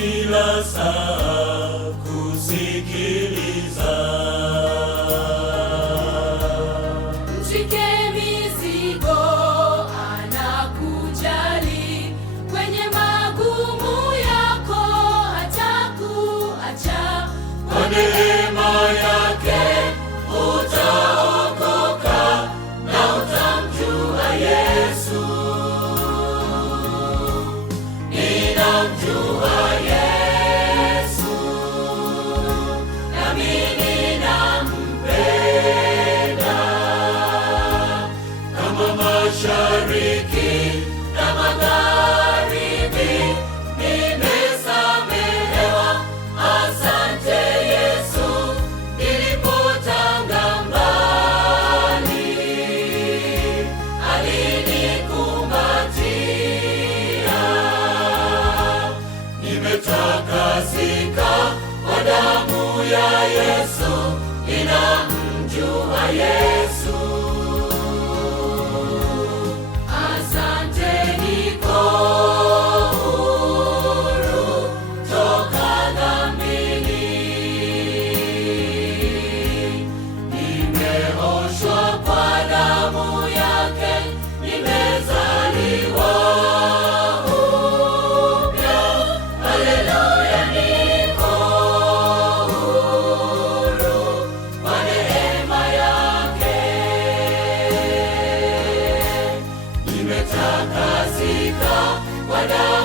kila saa kusikiliza. Mshike mizigo, anakujali kwenye magumu yako, hatakuacha. Kwa neema yake utaokoka na utamjua Yesu. Ninamjua Yesu, nami ninampenda. Kama mashariki na magharibi nimesamehewa. Asante Yesu, nilipotanga mbali alinikumbatia. Nimetakasika kwa damu ya Yesu, ninamjua Yesu. Asante, niko huru toka dhambini. Nimeoshwa kwa damu yake, nimezaliwa upya. Haleluya, niko huru kwa neema yake. Nimetakasika kwa damu